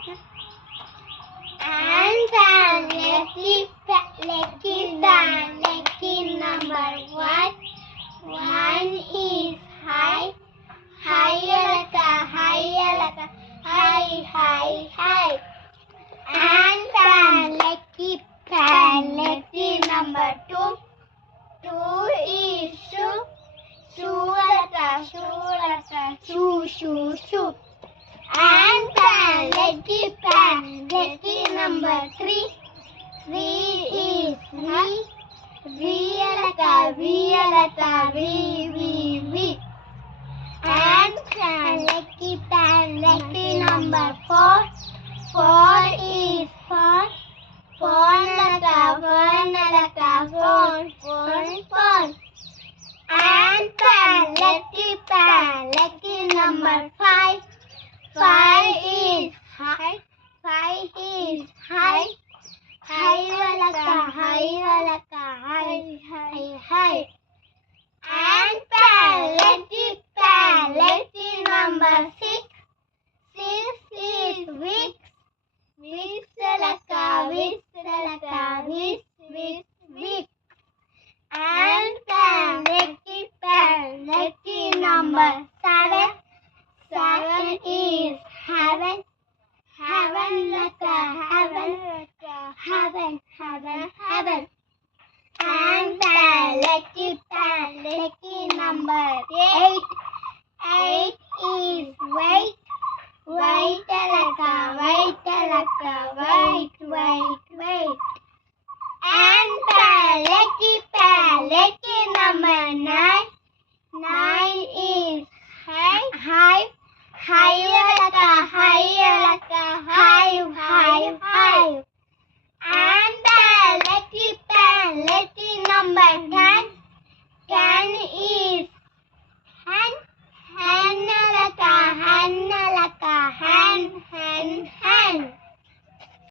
Ants and lucky number one. One is high, high, high. Ants and lucky number two. Two is shoe, shoe. Ants and lucky number three. Three is V. Ants and lucky number four. Four is phone. Phone. Ants and lucky number five. Five is high. High. Ants and lucky number six. Six is weak. Weak. Ants and lucky number seven. Seven is heaven. Ants and lucky number eight. Eight is white.